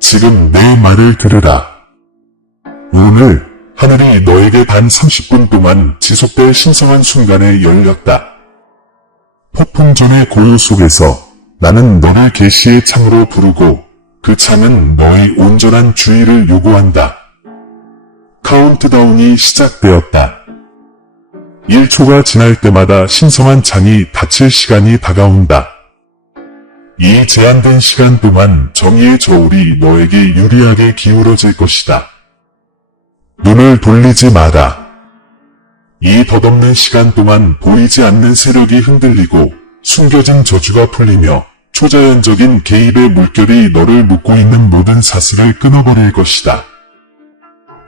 지금 내 말을 들으라. 오늘 하늘이 너에게 단 30분 동안 지속될 신성한 순간에 열렸다. 폭풍전의 고요 속에서 나는 너를 계시의 창으로 부르고 그 창은 너의 온전한 주의를 요구한다. 카운트다운이 시작되었다. 1초가 지날 때마다 신성한 창이 닫힐 시간이 다가온다. 이 제한된 시간 동안 정의의 저울이 너에게 유리하게 기울어질 것이다. 눈을 돌리지 마라. 이 덧없는 시간 동안 보이지 않는 세력이 흔들리고 숨겨진 저주가 풀리며 초자연적인 개입의 물결이 너를 묶고 있는 모든 사슬을 끊어버릴 것이다.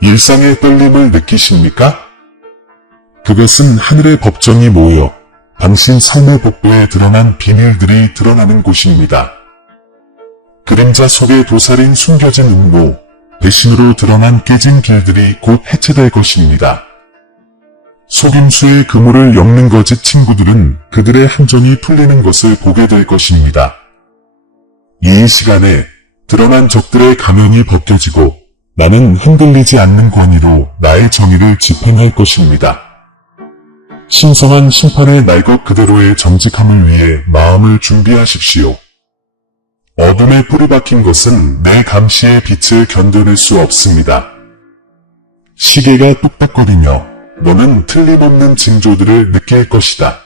일상의 떨림을 느끼십니까? 그것은 하늘의 법정이 모여 당신 삶의 복도에 드러난 비밀들이 드러나는 곳입니다. 그림자 속에 도사린 숨겨진 음모, 배신으로 드러난 깨진 길들이 곧 해체될 것입니다. 속임수의 그물을 엮는 거짓 친구들은 그들의 함정이 풀리는 것을 보게 될 것입니다. 이 시간에 드러난 적들의 가면이 벗겨지고 나는 흔들리지 않는 권위로 나의 정의를 집행할 것입니다. 신성한 심판의 날 것 그대로의 정직함을 위해 마음을 준비하십시오. 어둠에 뿌리 박힌 것은 내 감시의 빛을 견뎌낼 수 없습니다. 시계가 뚝딱거리며 너는 틀림없는 징조들을 느낄 것이다.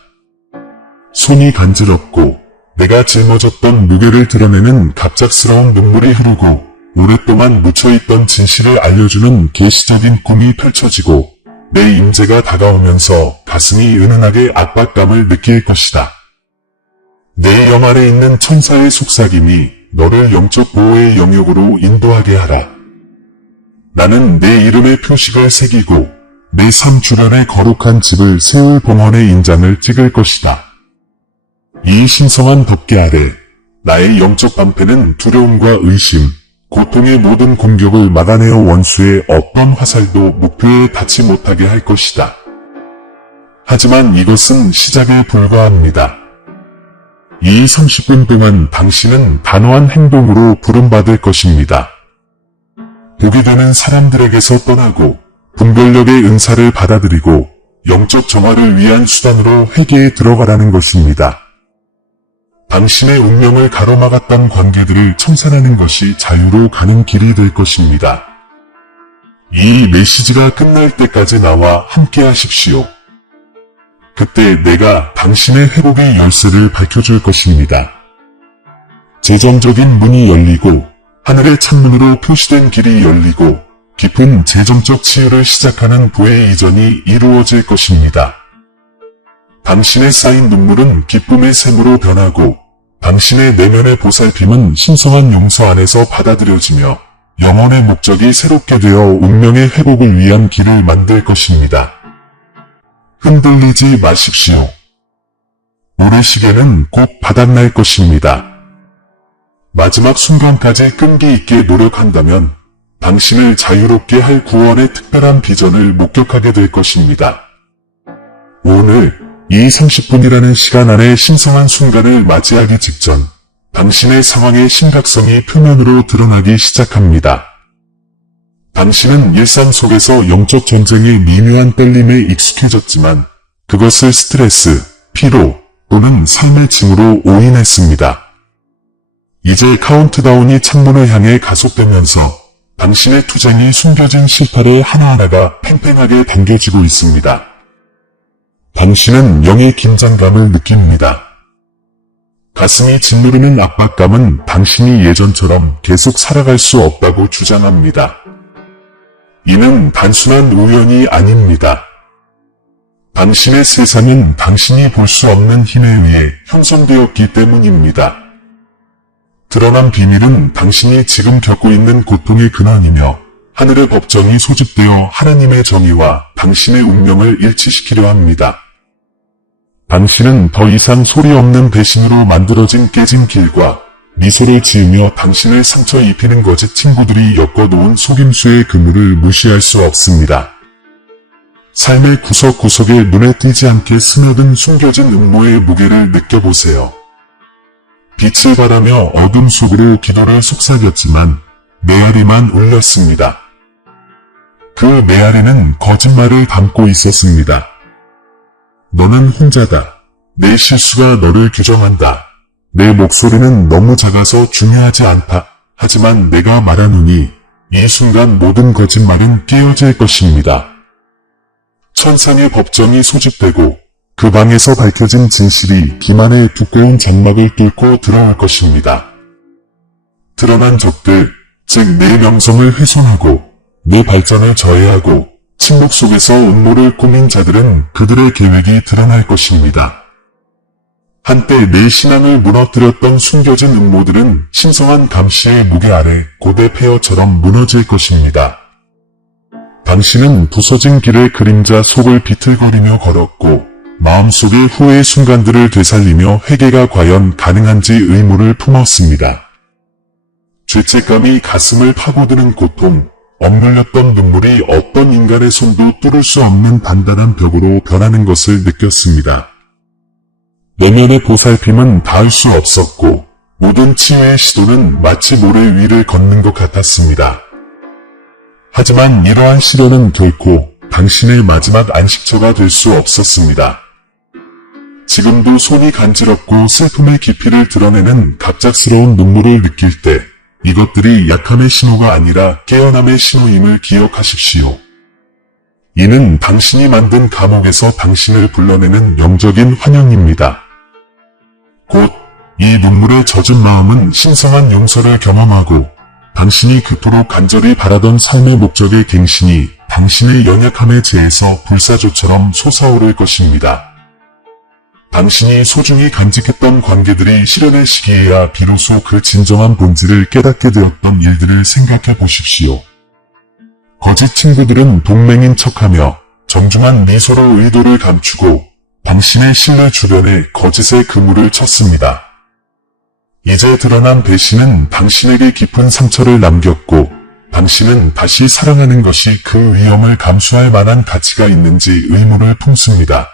손이 간지럽고 내가 짊어졌던 무게를 드러내는 갑작스러운 눈물이 흐르고 오랫동안 묻혀있던 진실을 알려주는 계시적인 꿈이 펼쳐지고 내 임재가 다가오면서 가슴이 은은하게 압박감을 느낄 것이다. 내 영 안에 있는 천사의 속삭임이 너를 영적 보호의 영역으로 인도하게 하라. 나는 내 이름의 표식을 새기고 내 삶 주변에 거룩한 집을 세울 봉헌의 인장을 찍을 것이다. 이 신성한 덮개 아래 나의 영적 방패는 두려움과 의심, 고통의 모든 공격을 막아내어 원수의 어떤 화살도 목표에 닿지 못하게 할 것이다. 하지만 이것은 시작에 불과합니다. 이 30분 동안 당신은 단호한 행동으로 부름받을 것입니다. 복이 되는 사람들에게서 떠나고 분별력의 은사를 받아들이고 영적 정화를 위한 수단으로 회개에 들어가라는 것입니다. 당신의 운명을 가로막았던 관계들을 청산하는 것이 자유로 가는 길이 될 것입니다. 이 메시지가 끝날 때까지 나와 함께 하십시오. 그때 내가 당신의 회복의 열쇠를 밝혀줄 것입니다. 재정적인 문이 열리고 하늘의 창문으로 표시된 길이 열리고 깊은 재정적 치유를 시작하는 부의 이전이 이루어질 것입니다. 당신의 쌓인 눈물은 기쁨의 샘으로 변하고 당신의 내면의 보살핌은 신성한 용서 안에서 받아들여지며 영혼의 목적이 새롭게 되어 운명의 회복을 위한 길을 만들 것입니다. 흔들리지 마십시오. 모래시계는 곧 바닥날 것입니다. 마지막 순간까지 끈기 있게 노력한다면 당신을 자유롭게 할 구원의 특별한 비전을 목격하게 될 것입니다. 오늘 이 30분이라는 시간 안에 신성한 순간을 맞이하기 직전 당신의 상황의 심각성이 표면으로 드러나기 시작합니다. 당신은 일상 속에서 영적 전쟁의 미묘한 떨림에 익숙해졌지만 그것을 스트레스, 피로 또는 삶의 징후로 오인했습니다. 이제 카운트다운이 창문을 향해 가속되면서 당신의 투쟁이 숨겨진 실타래 하나하나가 팽팽하게 당겨지고 있습니다. 당신은 영의 긴장감을 느낍니다. 가슴이 짓누르는 압박감은 당신이 예전처럼 계속 살아갈 수 없다고 주장합니다. 이는 단순한 우연이 아닙니다. 당신의 세상은 당신이 볼 수 없는 힘에 의해 형성되었기 때문입니다. 드러난 비밀은 당신이 지금 겪고 있는 고통의 근원이며 하늘의 법정이 소집되어 하나님의 정의와 당신의 운명을 일치시키려 합니다. 당신은 더 이상 소리 없는 배신으로 만들어진 깨진 길과 미소를 지으며 당신을 상처 입히는 거짓 친구들이 엮어놓은 속임수의 그물을 무시할 수 없습니다. 삶의 구석구석에 눈에 띄지 않게 스며든 숨겨진 음모의 무게를 느껴보세요. 빛을 바라며 어둠 속으로 기도를 속삭였지만 메아리만 울렸습니다. 그 메아리는 거짓말을 담고 있었습니다. 너는 혼자다. 내 실수가 너를 규정한다. 내 목소리는 너무 작아서 중요하지 않다. 하지만 내가 말하노니 이 순간 모든 거짓말은 깨어질 것입니다. 천상의 법정이 소집되고 그 방에서 밝혀진 진실이 기만의 두꺼운 장막을 뚫고 들어올 것입니다. 드러난 적들, 즉 내 명성을 훼손하고 내 발전을 저해하고 침묵 속에서 음모를 꾸민 자들은 그들의 계획이 드러날 것입니다. 한때 내 신앙을 무너뜨렸던 숨겨진 음모들은 신성한 감시의 무게 아래 고대 폐허처럼 무너질 것입니다. 당신은 부서진 길의 그림자 속을 비틀거리며 걸었고 마음속의 후회의 순간들을 되살리며 회개가 과연 가능한지 의문을 품었습니다. 죄책감이 가슴을 파고드는 고통, 억눌렸던 눈물이 어떤 인간의 손도 뚫을 수 없는 단단한 벽으로 변하는 것을 느꼈습니다. 내면의 보살핌은 닿을 수 없었고 모든 치유의 시도는 마치 모래 위를 걷는 것 같았습니다. 하지만 이러한 시도는 결코 당신의 마지막 안식처가 될 수 없었습니다. 지금도 손이 간지럽고 슬픔의 깊이를 드러내는 갑작스러운 눈물을 느낄 때 이것들이 약함의 신호가 아니라 깨어남의 신호임을 기억하십시오. 이는 당신이 만든 감옥에서 당신을 불러내는 영적인 환영입니다. 곧 이 눈물에 젖은 마음은 신성한 용서를 경험하고 당신이 그토록 간절히 바라던 삶의 목적의 갱신이 당신의 연약함의 재에서 불사조처럼 솟아오를 것입니다. 당신이 소중히 간직했던 관계들이 실현의 시기에야 비로소 그 진정한 본질을 깨닫게 되었던 일들을 생각해 보십시오. 거짓 친구들은 동맹인 척하며 정중한 미소로 의도를 감추고 당신의 신뢰 주변에 거짓의 그물을 쳤습니다. 이제 드러난 배신은 당신에게 깊은 상처를 남겼고 당신은 다시 사랑하는 것이 그 위험을 감수할 만한 가치가 있는지 의문을 품습니다.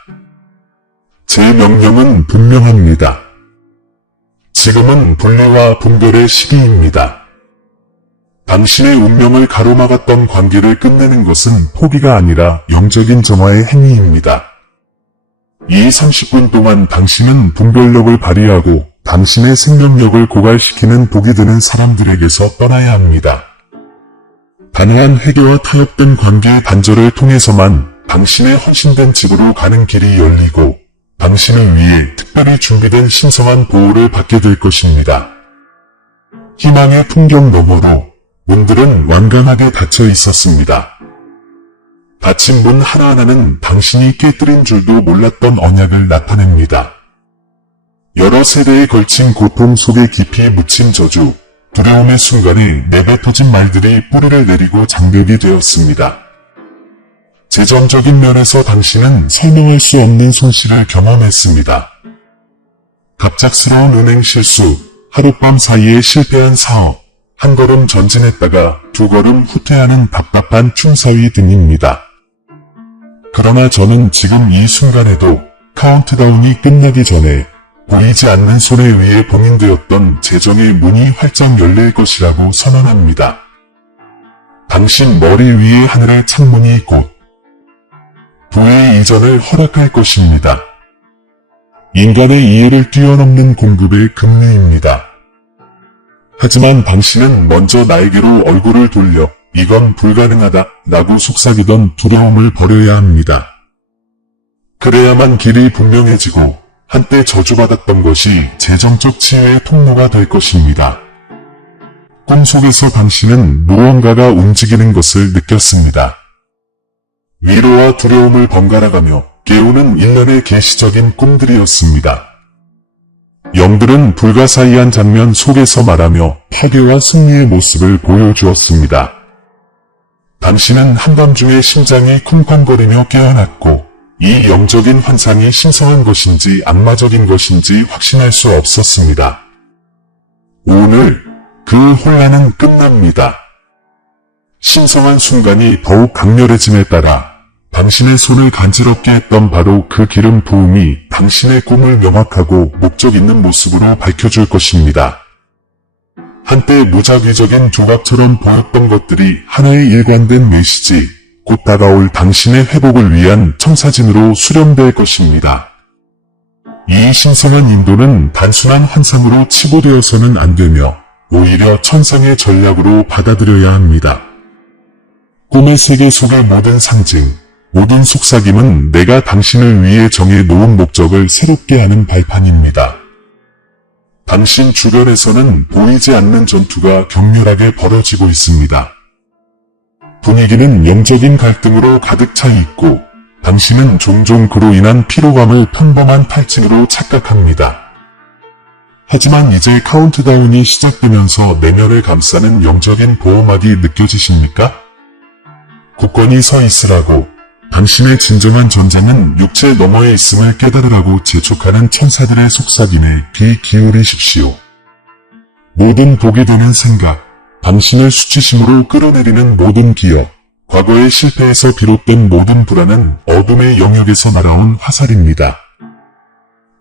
제 명령은 분명합니다. 지금은 분리와 분별의 시기입니다. 당신의 운명을 가로막았던 관계를 끝내는 것은 포기가 아니라 영적인 정화의 행위입니다. 이 30분 동안 당신은 분별력을 발휘하고 당신의 생명력을 고갈시키는 독이 드는 사람들에게서 떠나야 합니다. 단호한 회개와 타협된 관계의 단절을 통해서만 당신의 헌신된 집으로 가는 길이 열리고 당신을 위해 특별히 준비된 신성한 보호를 받게 될 것입니다. 희망의 풍경 너머로 문들은 완강하게 닫혀 있었습니다. 닫힌 문 하나하나는 당신이 깨뜨린 줄도 몰랐던 언약을 나타냅니다. 여러 세대에 걸친 고통 속에 깊이 묻힌 저주, 두려움의 순간에 내뱉어진 말들이 뿌리를 내리고 장벽이 되었습니다. 재정적인 면에서 당신은 설명할 수 없는 손실을 경험했습니다. 갑작스러운 은행 실수, 하룻밤 사이에 실패한 사업, 한 걸음 전진했다가 두 걸음 후퇴하는 답답한 충사위 등입니다. 그러나 저는 지금 이 순간에도 카운트다운이 끝나기 전에 보이지 않는 손에 의해 봉인되었던 재정의 문이 활짝 열릴 것이라고 선언합니다. 당신 머리 위에 하늘의 창문이 곧 부의 이전을 허락할 것입니다. 인간의 이해를 뛰어넘는 공급의 금리입니다. 하지만 당신은 먼저 나에게로 얼굴을 돌려 이건 불가능하다 라고 속삭이던 두려움을 버려야 합니다. 그래야만 길이 분명해지고 한때 저주받았던 것이 재정적 치유의 통로가 될 것입니다. 꿈속에서 당신은 무언가가 움직이는 것을 느꼈습니다. 위로와 두려움을 번갈아가며 깨우는 일련의 계시적인 꿈들이었습니다. 영들은 불가사의한 장면 속에서 말하며 파괴와 승리의 모습을 보여주었습니다. 당신은 한밤중에 심장이 쿵쾅거리며 깨어났고 이 영적인 환상이 신성한 것인지 악마적인 것인지 확신할 수 없었습니다. 오늘 그 혼란은 끝납니다. 신성한 순간이 더욱 강렬해짐에 따라 당신의 손을 간지럽게 했던 바로 그 기름 부음이 당신의 꿈을 명확하고 목적 있는 모습으로 밝혀줄 것입니다. 한때 무작위적인 조각처럼 보였던 것들이 하나의 일관된 메시지, 곧 다가올 당신의 회복을 위한 청사진으로 수렴될 것입니다. 이 신성한 인도는 단순한 환상으로 치부되어서는 안 되며 오히려 천상의 전략으로 받아들여야 합니다. 꿈의 세계 속의 모든 상징, 모든 속삭임은 내가 당신을 위해 정해 놓은 목적을 새롭게 하는 발판입니다. 당신 주변에서는 보이지 않는 전투가 격렬하게 벌어지고 있습니다. 분위기는 영적인 갈등으로 가득 차 있고 당신은 종종 그로 인한 피로감을 평범한 탈진으로 착각합니다. 하지만 이제 카운트다운이 시작되면서 내면을 감싸는 영적인 보호막이 느껴지십니까? 굳건히 서 있으라고, 당신의 진정한 전쟁은 육체 너머에 있음을 깨달으라고 재촉하는 천사들의 속삭임에 귀 기울이십시오. 모든 독이 되는 생각, 당신을 수치심으로 끌어내리는 모든 기억, 과거의 실패에서 비롯된 모든 불안은 어둠의 영역에서 날아온 화살입니다.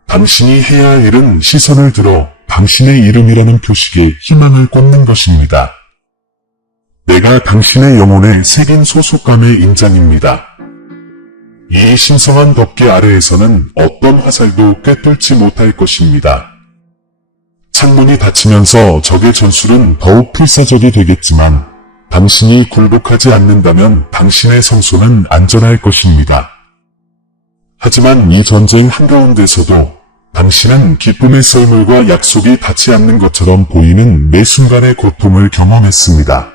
당신이 해야 할 일은 시선을 들어 당신의 이름이라는 표식에 희망을 꽂는 것입니다. 내가 당신의 영혼에 새긴 소속감의 인장입니다. 이 신성한 덮개 아래에서는 어떤 화살도 꿰뚫지 못할 것입니다. 창문이 닫히면서 적의 전술은 더욱 필사적이 되겠지만 당신이 굴복하지 않는다면 당신의 성소는 안전할 것입니다. 하지만 이 전쟁 한가운데서도 당신은 기쁨의 썰물과 약속이 닿지 않는 것처럼 보이는 매 순간의 고통을 경험했습니다.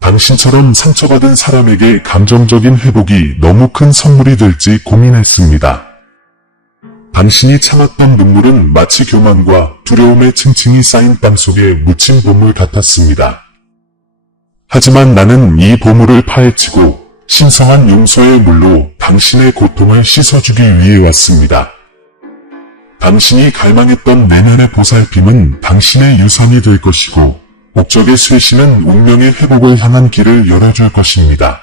당신처럼 상처받은 사람에게 감정적인 회복이 너무 큰 선물이 될지 고민했습니다. 당신이 참았던 눈물은 마치 교만과 두려움의 층층이 쌓인 땅 속에 묻힌 보물 같았습니다. 하지만 나는 이 보물을 파헤치고 신성한 용서의 물로 당신의 고통을 씻어주기 위해 왔습니다. 당신이 갈망했던 내면의 보살핌은 당신의 유산이 될 것이고 목적의 쇄신은 운명의 회복을 향한 길을 열어줄 것입니다.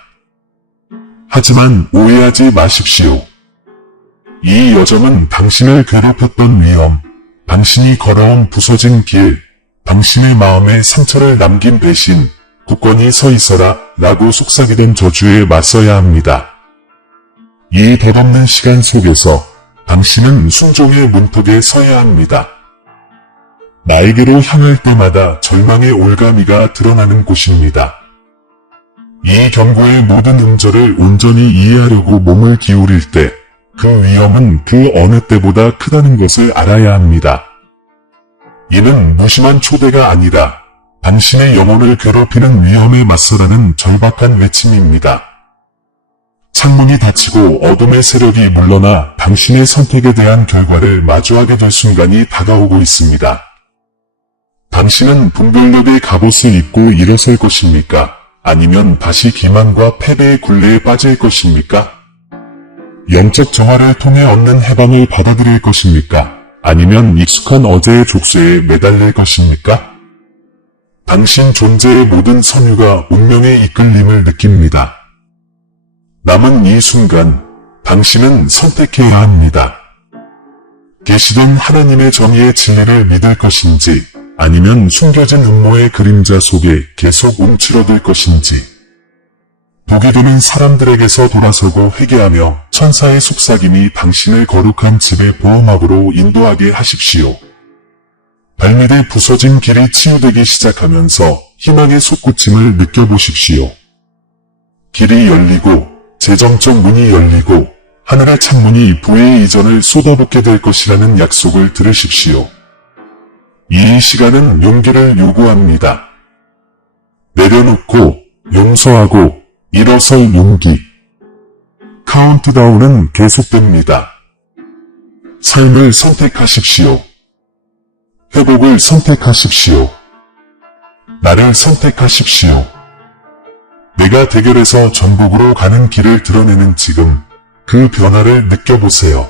하지만 오해하지 마십시오. 이 여정은 당신을 괴롭혔던 위험, 당신이 걸어온 부서진 길, 당신의 마음에 상처를 남긴 배신, 굳건히 서 있어라 라고 속삭이던 저주에 맞서야 합니다. 이 덧없는 시간 속에서 당신은 순종의 문턱에 서야 합니다. 나에게로 향할 때마다 절망의 올가미가 드러나는 곳입니다. 이 경고의 모든 음절을 온전히 이해하려고 몸을 기울일 때 그 위험은 그 어느 때보다 크다는 것을 알아야 합니다. 이는 무심한 초대가 아니라 당신의 영혼을 괴롭히는 위험에 맞서라는 절박한 외침입니다. 창문이 닫히고 어둠의 세력이 물러나 당신의 선택에 대한 결과를 마주하게 될 순간이 다가오고 있습니다. 당신은 분별력의 갑옷을 입고 일어설 것입니까? 아니면 다시 기만과 패배의 굴레에 빠질 것입니까? 영적 정화를 통해 얻는 해방을 받아들일 것입니까? 아니면 익숙한 어제의 족쇄에 매달릴 것입니까? 당신 존재의 모든 선유가 운명의 이끌림을 느낍니다. 남은 이 순간, 당신은 선택해야 합니다. 계시된 하나님의 정의의 진리를 믿을 것인지, 아니면 숨겨진 음모의 그림자 속에 계속 움츠러들 것인지. 독이 되는 사람들에게서 돌아서고 회개하며 천사의 속삭임이 당신을 거룩한 집의 보호막으로 인도하게 하십시오. 발밑에 부서진 길이 치유되기 시작하면서 희망의 솟구침을 느껴보십시오. 길이 열리고 재정적 문이 열리고 하늘의 창문이 부의 이전을 쏟아붓게 될 것이라는 약속을 들으십시오. 이 시간은 용기를 요구합니다. 내려놓고 용서하고 일어설 용기. 카운트다운은 계속됩니다. 삶을 선택하십시오. 회복을 선택하십시오. 나를 선택하십시오. 내가 대결에서 전복으로 가는 길을 드러내는 지금 그 변화를 느껴보세요.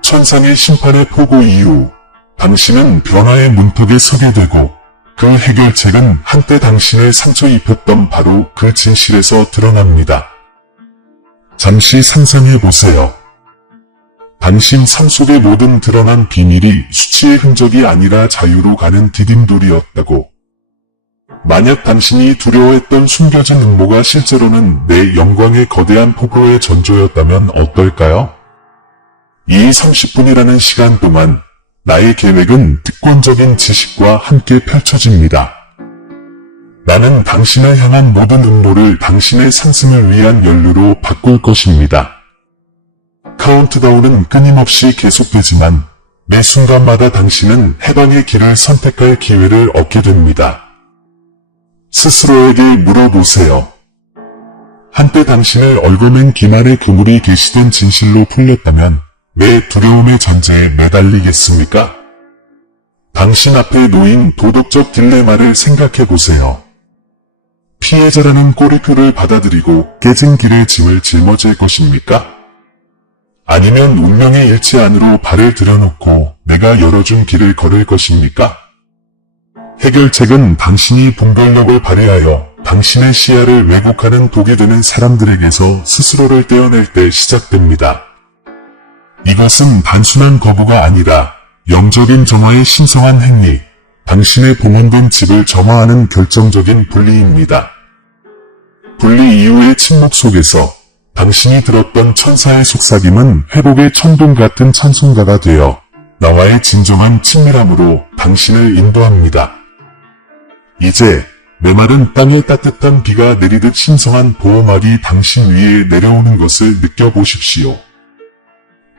천상의 심판의 포고 이후 당신은 변화의 문턱에 서게 되고 그 해결책은 한때 당신을 상처 입혔던 바로 그 진실에서 드러납니다. 잠시 상상해 보세요. 당신 삶 속의 모든 드러난 비밀이 수치의 흔적이 아니라 자유로 가는 디딤돌이었다고. 만약 당신이 두려워했던 숨겨진 음모가 실제로는 내 영광의 거대한 폭로의 전조였다면 어떨까요? 이 30분이라는 시간 동안 나의 계획은 특권적인 지식과 함께 펼쳐집니다. 나는 당신을 향한 모든 음모를 당신의 상승을 위한 연료로 바꿀 것입니다. 카운트다운은 끊임없이 계속되지만 매 순간마다 당신은 해방의 길을 선택할 기회를 얻게 됩니다. 스스로에게 물어보세요. 한때 당신을 얽어맨 기만의 그물이 계시던 진실로 풀렸다면 왜 두려움의 전제에 매달리겠습니까? 당신 앞에 놓인 도덕적 딜레마를 생각해보세요. 피해자라는 꼬리표를 받아들이고 깨진 길의 짐을 짊어질 것입니까? 아니면 운명의 일치 안으로 발을 들여놓고 내가 열어준 길을 걸을 것입니까? 해결책은 당신이 분별력을 발휘하여 당신의 시야를 왜곡하는 독이 되는 사람들에게서 스스로를 떼어낼 때 시작됩니다. 이것은 단순한 거부가 아니라 영적인 정화의 신성한 행위, 당신의 봉헌된 집을 점화하는 결정적인 분리입니다. 분리 이후의 침묵 속에서 당신이 들었던 천사의 속삭임은 회복의 천둥 같은 찬송가가 되어 나와의 진정한 친밀함으로 당신을 인도합니다. 이제 메마른 땅에 따뜻한 비가 내리듯 신성한 보호막이 당신 위에 내려오는 것을 느껴보십시오.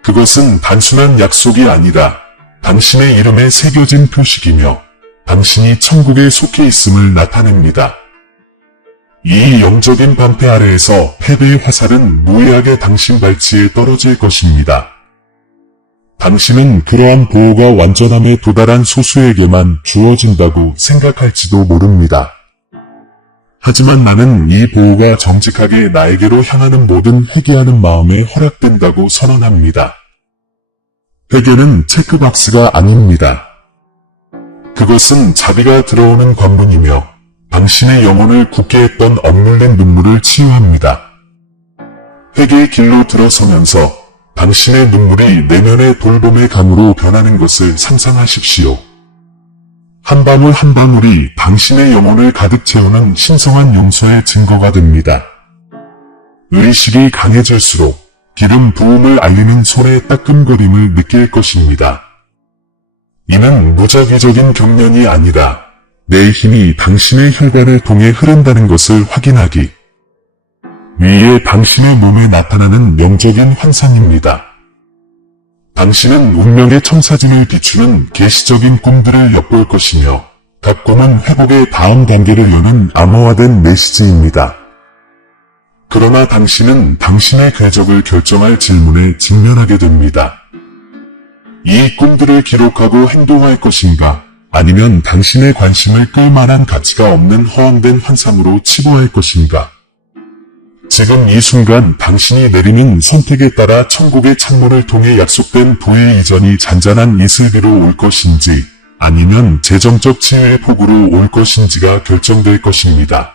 그것은 단순한 약속이 아니라 당신의 이름에 새겨진 표식이며 당신이 천국에 속해 있음을 나타냅니다. 이 영적인 방패 아래에서 패배의 화살은 무의하게 당신 발치에 떨어질 것입니다. 당신은 그러한 보호가 완전함에 도달한 소수에게만 주어진다고 생각할지도 모릅니다. 하지만 나는 이 보호가 정직하게 나에게로 향하는 모든 회개하는 마음에 허락된다고 선언합니다. 회개는 체크박스가 아닙니다. 그것은 자비가 들어오는 관문이며 당신의 영혼을 굳게 했던 억눌린 눈물을 치유합니다. 회개의 길로 들어서면서 당신의 눈물이 내면의 돌봄의 강으로 변하는 것을 상상하십시오. 한 방울 한 방울이 당신의 영혼을 가득 채우는 신성한 용서의 증거가 됩니다. 의식이 강해질수록 기름 부음을 알리는 손의 따끔거림을 느낄 것입니다. 이는 무작위적인 경련이 아니라 내 힘이 당신의 혈관을 통해 흐른다는 것을 확인하기 위해 당신의 몸에 나타나는 영적인 환상입니다. 당신은 운명의 청사진을 비추는 계시적인 꿈들을 엿볼 것이며 각 꿈은 회복의 다음 단계를 여는 암호화된 메시지입니다. 그러나 당신은 당신의 궤적을 결정할 질문에 직면하게 됩니다. 이 꿈들을 기록하고 행동할 것인가? 아니면 당신의 관심을 끌 만한 가치가 없는 허황된 환상으로 치부할 것인가? 지금 이 순간 당신이 내리는 선택에 따라 천국의 창문을 통해 약속된 부의 이전이 잔잔한 이슬비로 올 것인지 아니면 재정적 치유의 폭우로 올 것인지가 결정될 것입니다.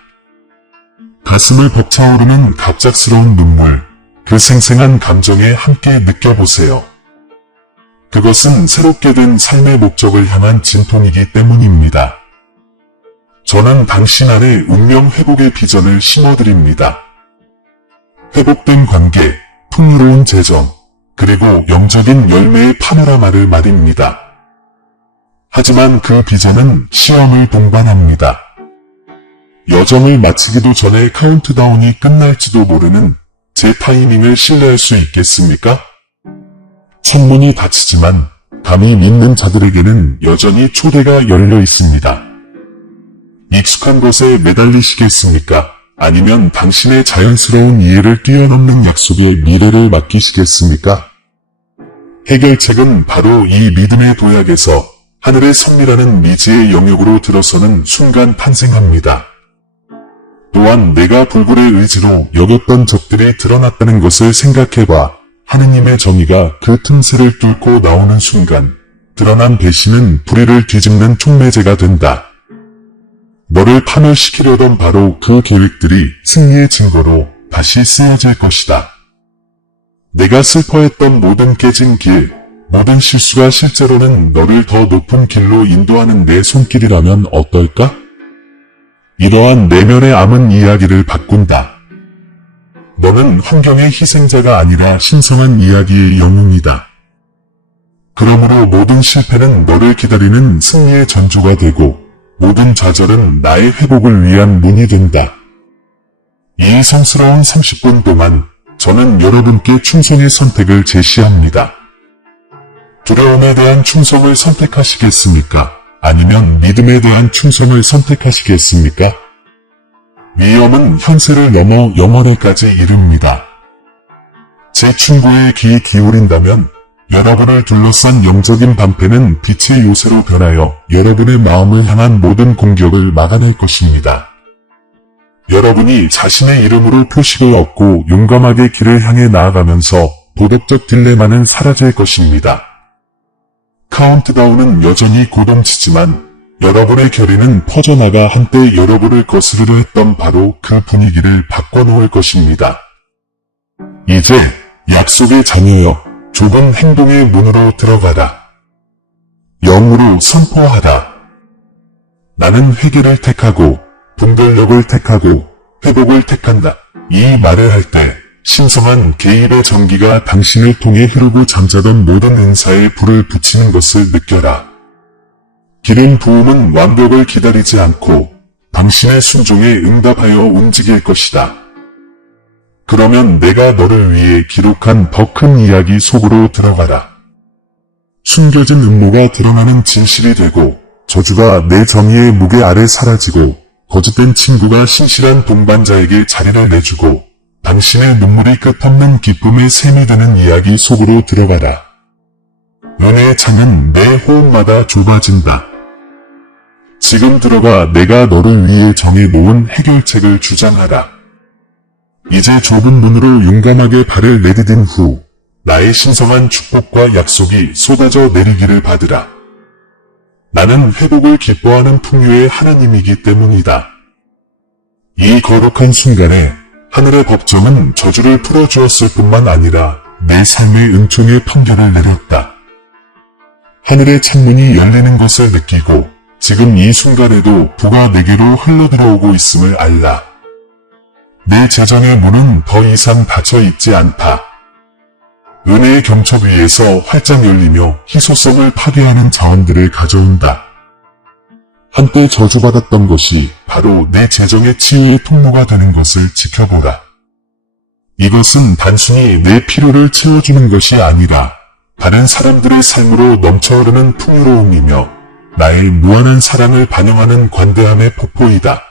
가슴을 벅차오르는 갑작스러운 눈물, 그 생생한 감정에 함께 느껴보세요. 그것은 새롭게 된 삶의 목적을 향한 진통이기 때문입니다. 저는 당신 안에 운명 회복의 비전을 심어드립니다. 회복된 관계, 풍요로운 재정, 그리고 영적인 열매의 파노라마를 말입니다. 하지만 그 비전은 시험을 동반합니다. 여정을 마치기도 전에 카운트다운이 끝날지도 모르는 제 타이밍을 신뢰할 수 있겠습니까? 창문이 닫히지만 감히 믿는 자들에게는 여전히 초대가 열려 있습니다. 익숙한 것에 매달리시겠습니까? 아니면 당신의 자연스러운 이해를 뛰어넘는 약속에 미래를 맡기시겠습니까? 해결책은 바로 이 믿음의 도약에서 하늘의 섭리라는 미지의 영역으로 들어서는 순간 탄생합니다. 또한 내가 불굴의 의지로 여겼던 적들이 드러났다는 것을 생각해봐. 하느님의 정의가 그 틈새를 뚫고 나오는 순간 드러난 배신은 불의를 뒤집는 촉매제가 된다. 너를 파멸시키려던 바로 그 계획들이 승리의 증거로 다시 쓰여질 것이다. 내가 슬퍼했던 모든 깨진 길, 모든 실수가 실제로는 너를 더 높은 길로 인도하는 내 손길이라면 어떨까? 이러한 내면의 암은 이야기를 바꾼다. 너는 환경의 희생자가 아니라 신성한 이야기의 영웅이다. 그러므로 모든 실패는 너를 기다리는 승리의 전조가 되고 모든 좌절은 나의 회복을 위한 문이 된다. 이 성스러운 30분 동안 저는 여러분께 충성의 선택을 제시합니다. 두려움에 대한 충성을 선택하시겠습니까? 아니면 믿음에 대한 충성을 선택하시겠습니까? 위험은 현세를 넘어 영원에까지 이릅니다. 제 충고에 귀 기울인다면 여러분을 둘러싼 영적인 방패는 빛의 요새로 변하여 여러분의 마음을 향한 모든 공격을 막아낼 것입니다. 여러분이 자신의 이름으로 표식을 얻고 용감하게 길을 향해 나아가면서 도덕적 딜레마는 사라질 것입니다. 카운트다운은 여전히 고동치지만 여러분의 결의는 퍼져나가 한때 여러분을 거스르려 했던 바로 그 분위기를 바꿔놓을 것입니다. 이제 약속의 자녀여, 좁은 행동의 문으로 들어가라. 영으로 선포하라. 나는 회개를 택하고 분별력을 택하고 회복을 택한다. 이 말을 할 때 신성한 개입의 전기가 당신을 통해 흐르고 잠자던 모든 은사에 불을 붙이는 것을 느껴라. 기름 부음은 완벽을 기다리지 않고 당신의 순종에 응답하여 움직일 것이다. 그러면 내가 너를 위해 기록한 더 큰 이야기 속으로 들어가라. 숨겨진 음모가 드러나는 진실이 되고 저주가 내 정의의 무게 아래 사라지고 거짓된 친구가 신실한 동반자에게 자리를 내주고 당신의 눈물이 끝없는 기쁨의 샘이 되는 이야기 속으로 들어가라. 은혜의 창은 내 호흡마다 좁아진다. 지금 들어가 내가 너를 위해 정해놓은 해결책을 주장하라. 이제 좁은 문으로 용감하게 발을 내디딘 후 나의 신성한 축복과 약속이 쏟아져 내리기를 받으라. 나는 회복을 기뻐하는 풍요의 하나님이기 때문이다. 이 거룩한 순간에 하늘의 법정은 저주를 풀어주었을 뿐만 아니라 내 삶의 은총의 판결을 내렸다. 하늘의 창문이 열리는 것을 느끼고 지금 이 순간에도 부가 내게로 흘러들어오고 있음을 알라. 내 재정의 문은 더 이상 닫혀 있지 않다. 은혜의 경첩 위에서 활짝 열리며 희소성을 파괴하는 자원들을 가져온다. 한때 저주받았던 것이 바로 내 재정의 치유의 통로가 되는 것을 지켜보라. 이것은 단순히 내 필요를 채워주는 것이 아니라 다른 사람들의 삶으로 넘쳐흐르는 풍요로움이며 나의 무한한 사랑을 반영하는 관대함의 폭포이다.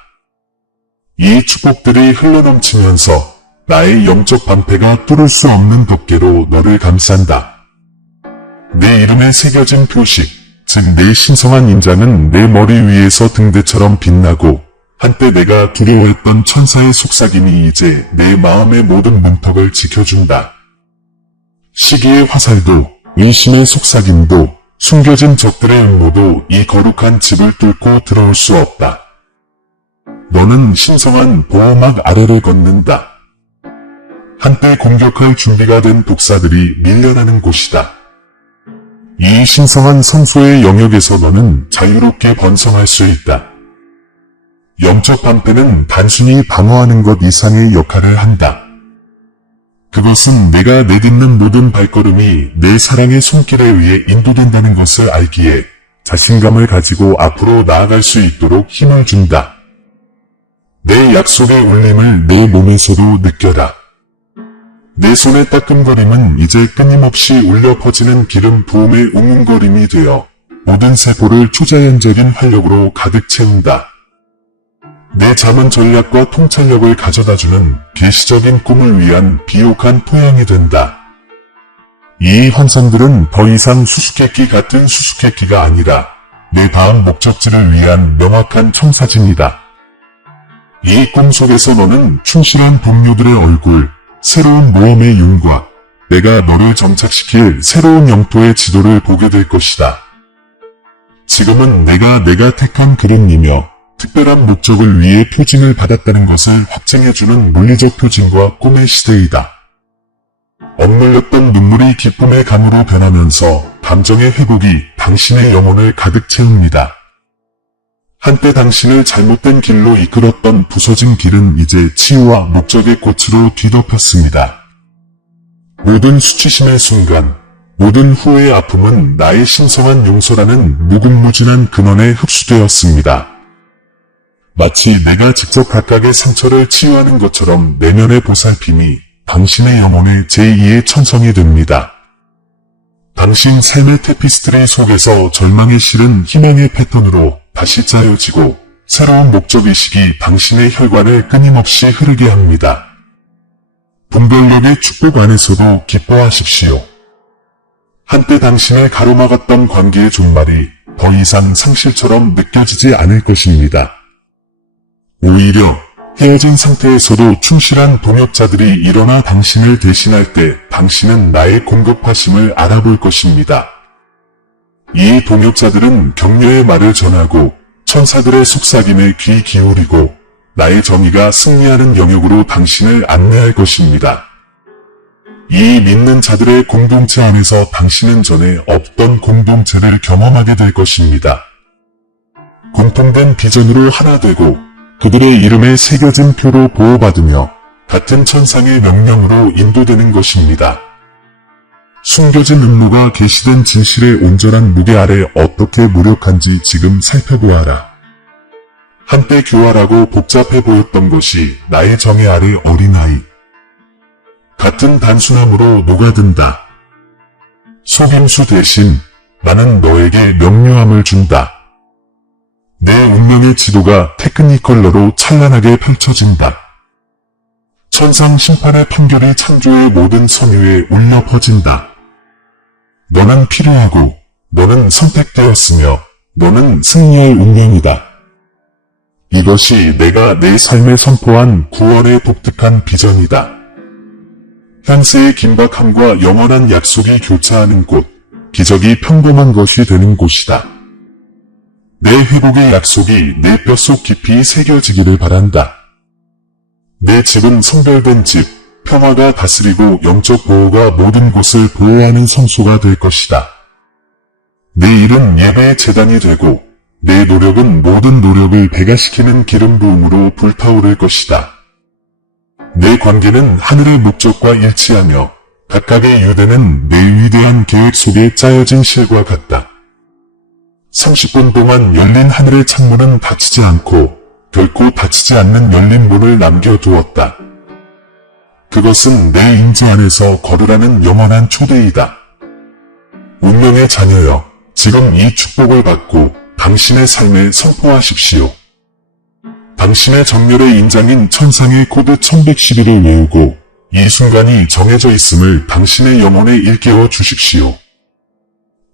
이 축복들이 흘러넘치면서 나의 영적 방패가 뚫을 수 없는 덮개로 너를 감싼다. 내 이름에 새겨진 표식, 즉 내 신성한 인자는 내 머리 위에서 등대처럼 빛나고 한때 내가 두려워했던 천사의 속삭임이 이제 내 마음의 모든 문턱을 지켜준다. 시기의 화살도 의심의 속삭임도 숨겨진 적들의 음모도 이 거룩한 집을 뚫고 들어올 수 없다. 너는 신성한 보호막 아래를 걷는다. 한때 공격할 준비가 된 독사들이 밀려나는 곳이다. 이 신성한 성소의 영역에서 너는 자유롭게 번성할 수 있다. 영적 방패는 단순히 방어하는 것 이상의 역할을 한다. 그것은 내가 내딛는 모든 발걸음이 내 사랑의 손길에 의해 인도된다는 것을 알기에 자신감을 가지고 앞으로 나아갈 수 있도록 힘을 준다. 내 약속의 울림을 내 몸에서도 느껴라. 내 손의 따끔거림은 이제 끊임없이 울려 퍼지는 기름 부음의 웅웅거림이 되어 모든 세포를 초자연적인 활력으로 가득 채운다. 내 잠은 전략과 통찰력을 가져다주는 계시적인 꿈을 위한 비옥한 토양이 된다. 이 환상들은 더 이상 수수께끼 같은 수수께끼가 아니라 내 다음 목적지를 위한 명확한 청사진이다. 이 꿈 속에서 너는 충실한 동료들의 얼굴, 새로운 모험의 윤곽, 내가 너를 정착시킬 새로운 영토의 지도를 보게 될 것이다. 지금은 내가 택한 그릇이며 특별한 목적을 위해 표징을 받았다는 것을 확증해주는 물리적 표징과 꿈의 시대이다. 억눌렸던 눈물이 기쁨의 감으로 변하면서 감정의 회복이 당신의 영혼을 가득 채웁니다. 한때 당신을 잘못된 길로 이끌었던 부서진 길은 이제 치유와 목적의 꽃으로 뒤덮였습니다. 모든 수치심의 순간, 모든 후회의 아픔은 나의 신성한 용서라는 무궁무진한 근원에 흡수되었습니다. 마치 내가 직접 각각의 상처를 치유하는 것처럼 내면의 보살핌이 당신의 영혼의 제2의 천성이 됩니다. 당신 삶의 테피스트리 속에서 절망의 실은 희망의 패턴으로 다시 짜여지고 새로운 목적의식이 당신의 혈관을 끊임없이 흐르게 합니다. 분별력의 축복 안에서도 기뻐하십시오. 한때 당신을 가로막았던 관계의 종말이 더 이상 상실처럼 느껴지지 않을 것입니다. 오히려 헤어진 상태에서도 충실한 동역자들이 일어나 당신을 대신할 때 당신은 나의 공급하심을 알아볼 것입니다. 이 동역자들은 격려의 말을 전하고 천사들의 속삭임에 귀 기울이고 나의 정의가 승리하는 영역으로 당신을 안내할 것입니다. 이 믿는 자들의 공동체 안에서 당신은 전에 없던 공동체를 경험하게 될 것입니다. 공통된 비전으로 하나 되고 그들의 이름에 새겨진 표로 보호받으며 같은 천상의 명령으로 인도되는 것입니다. 숨겨진 음모가 계시된 진실의 온전한 무게 아래 어떻게 무력한지 지금 살펴보아라. 한때 교활하고 복잡해 보였던 것이 나의 정의 아래 어린아이. 같은 단순함으로 녹아든다. 속임수 대신 나는 너에게 명료함을 준다. 내 운명의 지도가 테크니컬러로 찬란하게 펼쳐진다. 천상 심판의 판결이 창조의 모든 선유에 울려 퍼진다. 너는 필요하고 너는 선택되었으며 너는 승리할 운명이다. 이것이 내가 내 삶에 선포한 구원의 독특한 비전이다. 현세의 긴박함과 영원한 약속이 교차하는 곳, 기적이 평범한 것이 되는 곳이다. 내 회복의 약속이 내 뼛속 깊이 새겨지기를 바란다. 내 집은 성별된 집, 평화가 다스리고 영적 보호가 모든 곳을 보호하는 성소가 될 것이다. 내 일은 예배의 재단이 되고 내 노력은 모든 노력을 배가시키는 기름 부음으로 불타오를 것이다. 내 관계는 하늘의 목적과 일치하며 각각의 유대는 내 위대한 계획 속에 짜여진 실과 같다. 30분 동안 열린 하늘의 창문은 닫히지 않고 결코 닫히지 않는 열린 문을 남겨두었다. 그것은 내 임재 안에서 걸으라는 영원한 초대이다. 운명의 자녀여, 지금 이 축복을 받고 당신의 삶에 선포하십시오. 당신의 정렬의 인장인 천상의 코드 1111을 외우고 이 순간이 정해져 있음을 당신의 영혼에 일깨워 주십시오.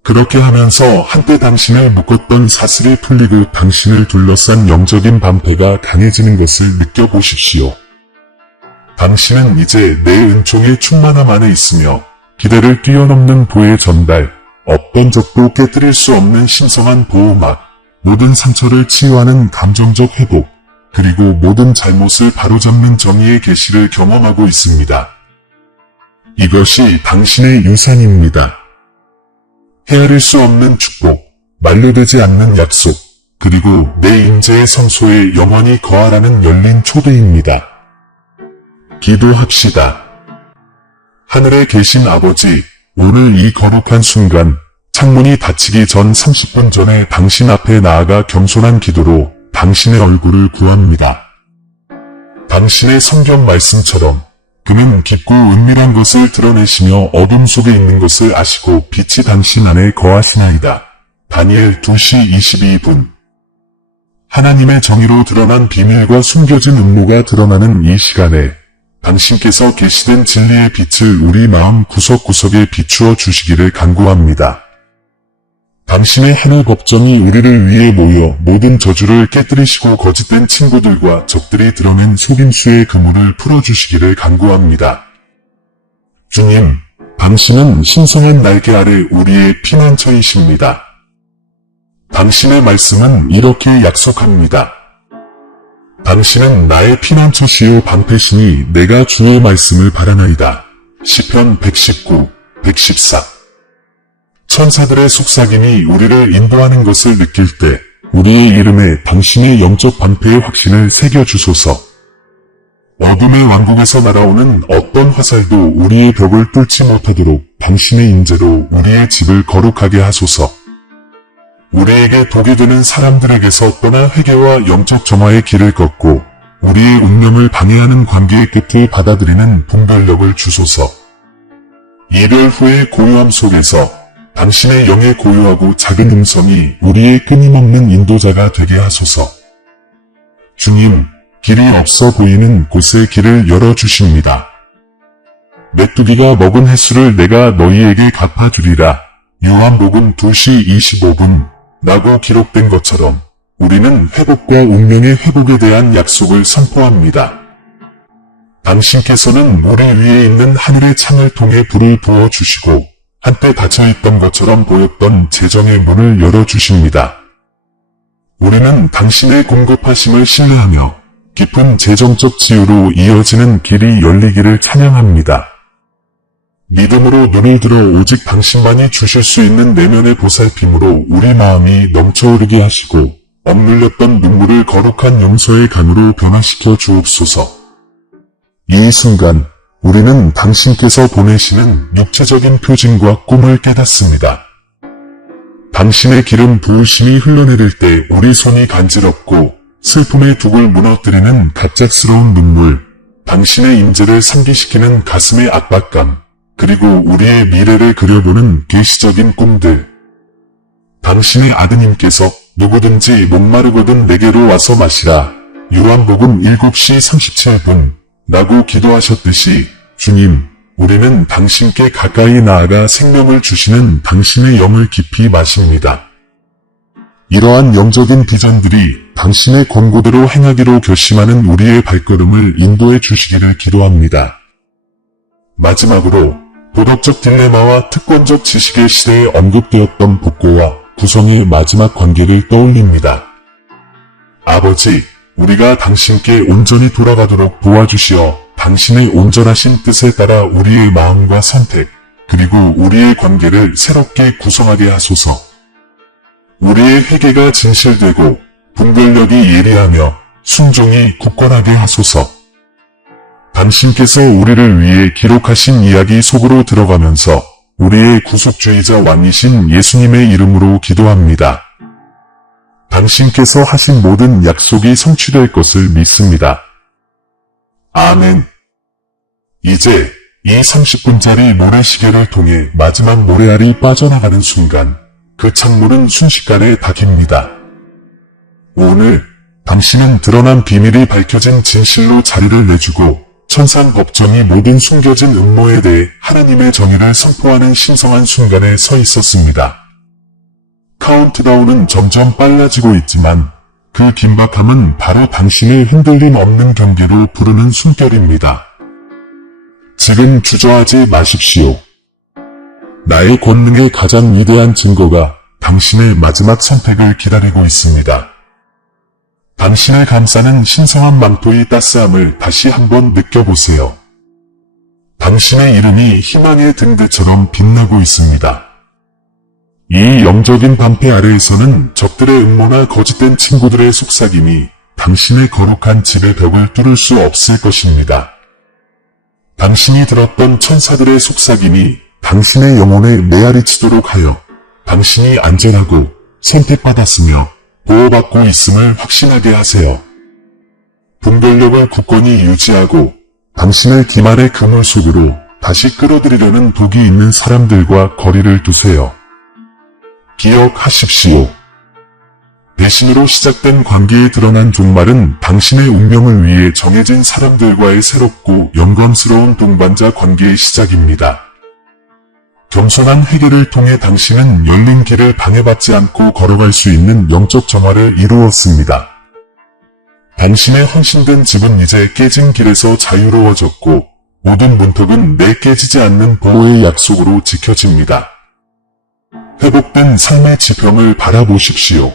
그렇게 하면서 한때 당신을 묶었던 사슬이 풀리고 당신을 둘러싼 영적인 방패가 강해지는 것을 느껴보십시오. 당신은 이제 내 은총의 충만함 안에 있으며 기대를 뛰어넘는 보의 전달, 어떤 적도 깨뜨릴 수 없는 신성한 보호막, 모든 상처를 치유하는 감정적 회복, 그리고 모든 잘못을 바로잡는 정의의 계시를 경험하고 있습니다. 이것이 당신의 유산입니다. 헤아릴 수 없는 축복, 말로 되지 않는 약속, 그리고 내 임재의 성소에 영원히 거하라는 열린 초대입니다. 기도합시다. 하늘에 계신 아버지, 오늘 이 거룩한 순간, 창문이 닫히기 전 30분 전에 당신 앞에 나아가 겸손한 기도로 당신의 얼굴을 구합니다. 당신의 성경 말씀처럼 그는 깊고 은밀한 것을 드러내시며 어둠 속에 있는 것을 아시고 빛이 당신 안에 거하시나이다. 다니엘 2시 22분. 하나님의 정의로 드러난 비밀과 숨겨진 음모가 드러나는 이 시간에 당신께서 계시된 진리의 빛을 우리 마음 구석구석에 비추어 주시기를 간구합니다. 당신의 하늘 법정이 우리를 위해 모여 모든 저주를 깨뜨리시고 거짓된 친구들과 적들이 드러낸 속임수의 그물을 풀어주시기를 간구합니다. 주님, 당신은 신성한 날개 아래 우리의 피난처이십니다. 당신의 말씀은 이렇게 약속합니다. 당신은 나의 피난처시요 방패시니 내가 주의 말씀을 바라나이다. 시편 119, 114. 천사들의 속삭임이 우리를 인도하는 것을 느낄 때 우리의 이름에 당신의 영적 방패의 확신을 새겨주소서. 어둠의 왕국에서 날아오는 어떤 화살도 우리의 벽을 뚫지 못하도록 당신의 인재로 우리의 집을 거룩하게 하소서. 우리에게 독이 되는 사람들에게서 떠나 회개와 영적 정화의 길을 걷고 우리의 운명을 방해하는 관계의 끝을 받아들이는 분별력을 주소서. 이별 후의 고요함 속에서 당신의 영의 고요하고 작은 음성이 우리의 끊임없는 인도자가 되게 하소서. 주님, 길이 없어 보이는 곳에 길을 열어주십니다. 메뚜기가 먹은 횟수를 내가 너희에게 갚아주리라. 요한복음 2시 25분 라고 기록된 것처럼 우리는 회복과 운명의 회복에 대한 약속을 선포합니다. 당신께서는 우리 위에 있는 하늘의 창을 통해 불을 부어주시고 한때 닫혀있던 것처럼 보였던 재정의 문을 열어주십니다. 우리는 당신의 공급하심을 신뢰하며 깊은 재정적 치유로 이어지는 길이 열리기를 찬양합니다. 믿음으로 눈을 들어 오직 당신만이 주실 수 있는 내면의 보살핌으로 우리 마음이 넘쳐흐르게 하시고 억눌렸던 눈물을 거룩한 용서의 강으로 변화시켜 주옵소서. 이 순간 우리는 당신께서 보내시는 육체적인 표징과 꿈을 깨닫습니다. 당신의 기름 부으심이 흘러내릴 때 우리 손이 간지럽고 슬픔의 둑을 무너뜨리는 갑작스러운 눈물, 당신의 임재를 상기시키는 가슴의 압박감, 그리고 우리의 미래를 그려보는 계시적인 꿈들. 당신의 아드님께서 누구든지 목마르거든 내게로 와서 마시라. 요한복음 7시 37분 라고 기도하셨듯이 주님, 우리는 당신께 가까이 나아가 생명을 주시는 당신의 영을 깊이 마십니다. 이러한 영적인 비전들이 당신의 권고대로 행하기로 결심하는 우리의 발걸음을 인도해 주시기를 기도합니다. 마지막으로 도덕적 딜레마와 특권적 지식의 시대에 언급되었던 복고와 구성의 마지막 관계를 떠올립니다. 아버지, 우리가 당신께 온전히 돌아가도록 도와주시어 당신의 온전하신 뜻에 따라 우리의 마음과 선택, 그리고 우리의 관계를 새롭게 구성하게 하소서. 우리의 회개가 진실되고 분별력이 예리하며 순종이 굳건하게 하소서. 당신께서 우리를 위해 기록하신 이야기 속으로 들어가면서 우리의 구속주의자 왕이신 예수님의 이름으로 기도합니다. 당신께서 하신 모든 약속이 성취될 것을 믿습니다. 아멘. 이제 이 30분짜리 모래시계를 통해 마지막 모래알이 빠져나가는 순간 그 창문은 순식간에 닫힙니다. 오늘 당신은 드러난 비밀이 밝혀진 진실로 자리를 내주고 천상 법정이 모든 숨겨진 음모에 대해 하나님의 정의를 선포하는 신성한 순간에 서 있었습니다. 카운트다운은 점점 빨라지고 있지만 그 긴박함은 바로 당신을 흔들림 없는 경계로 부르는 숨결입니다. 지금 주저하지 마십시오. 나의 권능의 가장 위대한 증거가 당신의 마지막 선택을 기다리고 있습니다. 당신을 감싸는 신성한 망토의 따스함을 다시 한번 느껴보세요. 당신의 이름이 희망의 등대처럼 빛나고 있습니다. 이 영적인 방패 아래에서는 적들의 음모나 거짓된 친구들의 속삭임이 당신의 거룩한 집의 벽을 뚫을 수 없을 것입니다. 당신이 들었던 천사들의 속삭임이 당신의 영혼에 메아리치도록 하여 당신이 안전하고 선택받았으며 보호받고 있음을 확신하게 하세요. 분별력을 굳건히 유지하고 당신을 기만의 그물 속으로 다시 끌어들이려는 독이 있는 사람들과 거리를 두세요. 기억하십시오. 배신으로 시작된 관계에 드러난 종말은 당신의 운명을 위해 정해진 사람들과의 새롭고 영광스러운 동반자 관계의 시작입니다. 겸손한 회개를 통해 당신은 열린 길을 방해받지 않고 걸어갈 수 있는 영적 정화를 이루었습니다. 당신의 헌신된 집은 이제 깨진 길에서 자유로워졌고 모든 문턱은 내 깨지지 않는 보호의 약속으로 지켜집니다. 회복된 삶의 지평을 바라보십시오.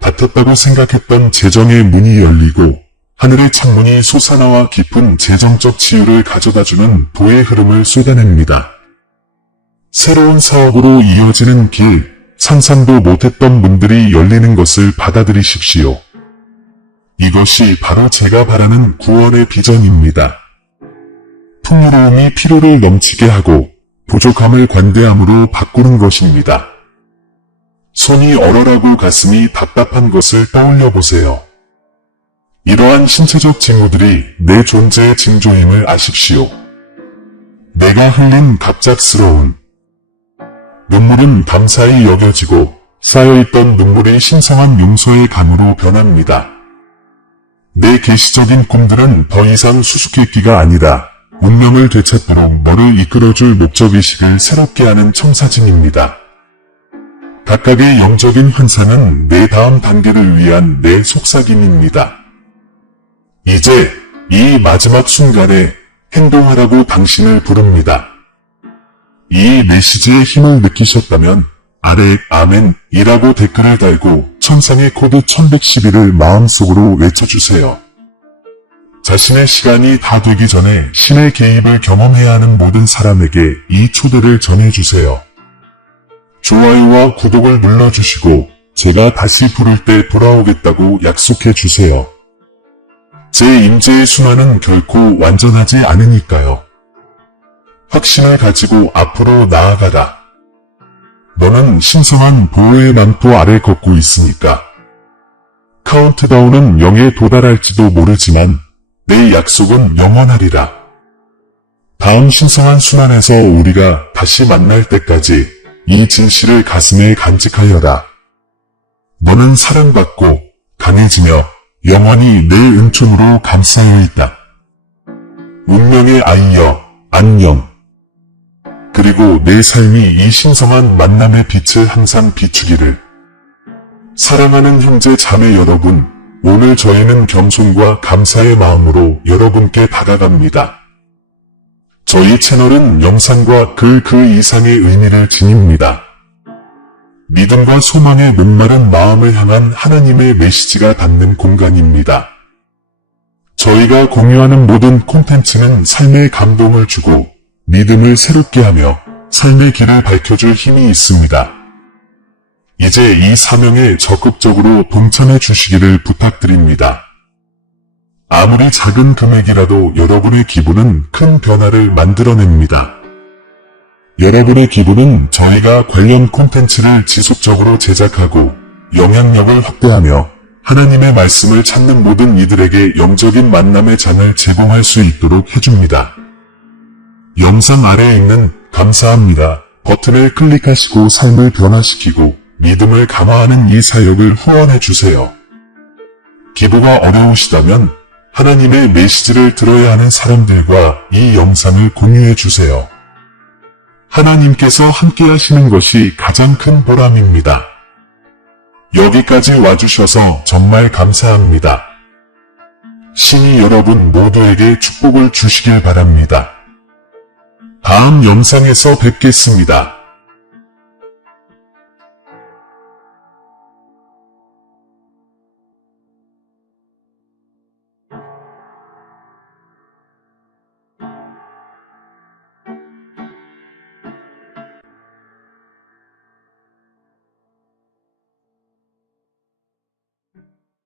닫혔다고 생각했던 재정의 문이 열리고 하늘의 창문이 솟아나와 깊은 재정적 치유를 가져다주는 부의 흐름을 쏟아냅니다. 새로운 사업으로 이어지는 길, 상상도 못했던 문들이 열리는 것을 받아들이십시오. 이것이 바로 제가 바라는 구원의 비전입니다. 풍요로움이 피로를 넘치게 하고 부족함을 관대함으로 바꾸는 것입니다. 손이 얼얼하고 가슴이 답답한 것을 떠올려 보세요. 이러한 신체적 징후들이 내 존재의 징조임을 아십시오. 내가 흘린 갑작스러운 눈물은 감사히 여겨지고 쌓여있던 눈물이 신성한 용서의 감으로 변합니다. 내 계시적인 꿈들은 더 이상 수수께끼가 아니라 운명을 되찾도록 너를 이끌어줄 목적의식을 새롭게 하는 청사진입니다. 각각의 영적인 환상은 내 다음 단계를 위한 내 속삭임입니다. 이제 이 마지막 순간에 행동하라고 당신을 부릅니다. 이 메시지의 힘을 느끼셨다면 아래 아멘이라고 댓글을 달고 천상의 코드 1111을 마음속으로 외쳐주세요. 자신의 시간이 다 되기 전에 신의 개입을 경험해야 하는 모든 사람에게 이 초대를 전해주세요. 좋아요와 구독을 눌러주시고 제가 다시 부를 때 돌아오겠다고 약속해주세요. 제 임재의 순환은 결코 완전하지 않으니까요. 확신을 가지고 앞으로 나아가라. 너는 신성한 보호의 망토 아래 걷고 있으니까. 카운트다운은 0에 도달할지도 모르지만 내 약속은 영원하리라. 다음 신성한 순환에서 우리가 다시 만날 때까지 이 진실을 가슴에 간직하여라. 너는 사랑받고 강해지며 영원히 내 은총으로 감싸여 있다. 운명의 아이여, 안녕. 그리고 내 삶이 이 신성한 만남의 빛을 항상 비추기를. 사랑하는 형제 자매 여러분, 오늘 저희는 겸손과 감사의 마음으로 여러분께 다가갑니다. 저희 채널은 영상과 그 이상의 의미를 지닙니다. 믿음과 소망의 목마른 마음을 향한 하나님의 메시지가 닿는 공간입니다. 저희가 공유하는 모든 콘텐츠는 삶의 감동을 주고 믿음을 새롭게 하며 삶의 길을 밝혀줄 힘이 있습니다. 이제 이 사명에 적극적으로 동참해 주시기를 부탁드립니다. 아무리 작은 금액이라도 여러분의 기부는 큰 변화를 만들어냅니다. 여러분의 기부는 저희가 관련 콘텐츠를 지속적으로 제작하고 영향력을 확대하며 하나님의 말씀을 찾는 모든 이들에게 영적인 만남의 장을 제공할 수 있도록 해줍니다. 영상 아래에 있는 감사합니다 버튼을 클릭하시고 삶을 변화시키고 믿음을 강화하는 이 사역을 후원해주세요. 기부가 어려우시다면 하나님의 메시지를 들어야 하는 사람들과 이 영상을 공유해주세요. 하나님께서 함께 하시는 것이 가장 큰 보람입니다. 여기까지 와주셔서 정말 감사합니다. 신이 여러분 모두에게 축복을 주시길 바랍니다. 다음 영상에서 뵙겠습니다.